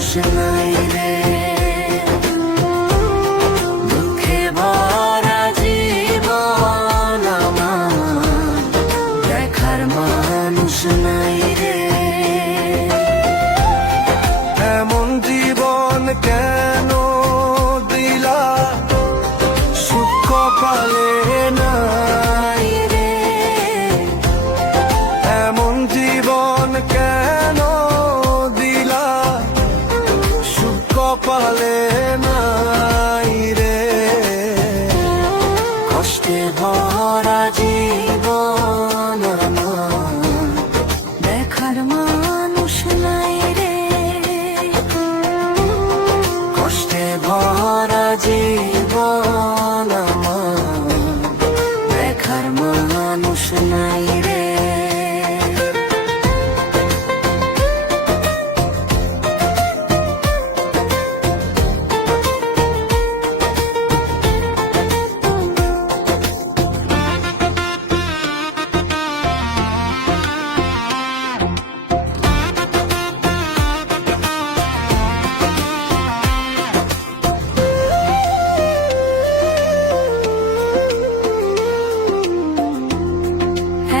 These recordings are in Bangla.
মানুষ নাই রে, দুঃখে ভরা জীবন আমার, দেখার মানুষ নাই রে। এমন জীবন কেন দিলা, সুখ কপালে নাই রে। এমন জীবন কেন দিলা, সুখ কপালে নাই রে। কষ্টে ভরা জীবন আমার, দেখার মানুষ নাই রে, কষ্টে ভরা জীবন আমার, দেখার মানুষ নাই রে।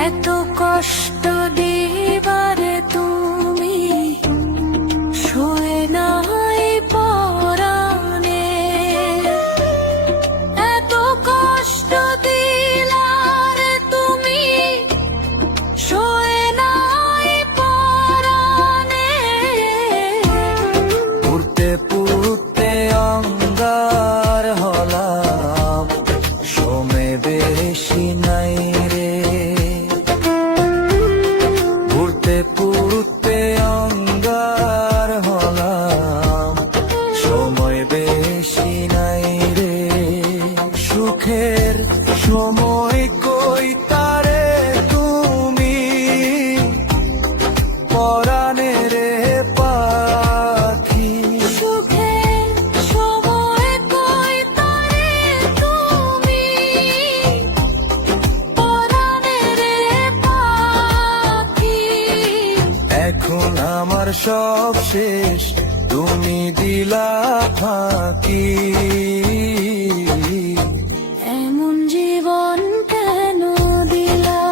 এত কষ্ট দিবারে তুমি শুয়ে নাই পরাণে, এত কষ্ট দিলারে তুমি শুয়ে নাই পরাণে। পুড়তে পুড়তে অঙ্গার হলাম, সময় বেশি নাই রে। পুড়তে পুড়তে অঙ্গার হলাম, সময় বেশি নাই রে। সুখের সময় কই তারে তুমি, পরাণের পাখি। সুখের সময় কই তারে তুমি, পরাণের পাখি। এখন আমার সব শেষ, তুমি দিলা ফাঁকি। এমন জীবন কেন দিলা,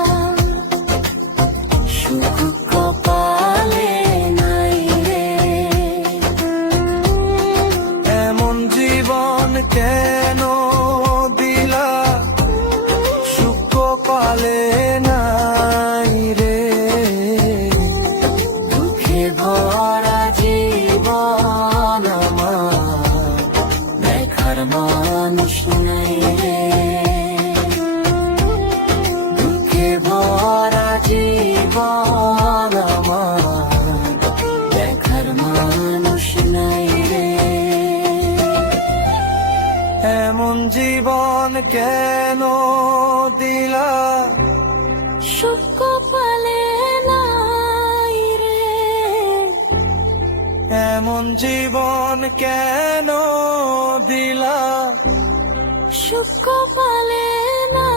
সুখ কপালে নাই রে, এমন জীবন কেন দিলা, সুখ কপালে নাই রে। দুঃখে ভরা জীবন আমার, দেখার মানুষ নাই রে, দুঃখে ভরা জীবন আমার, দেখার মানুষ নাই রে। এমন জীবন কেন দিলা, সুখ কপালে নাই রে, এমন জীবন কেন দিলা, সুখ কপালে নাই।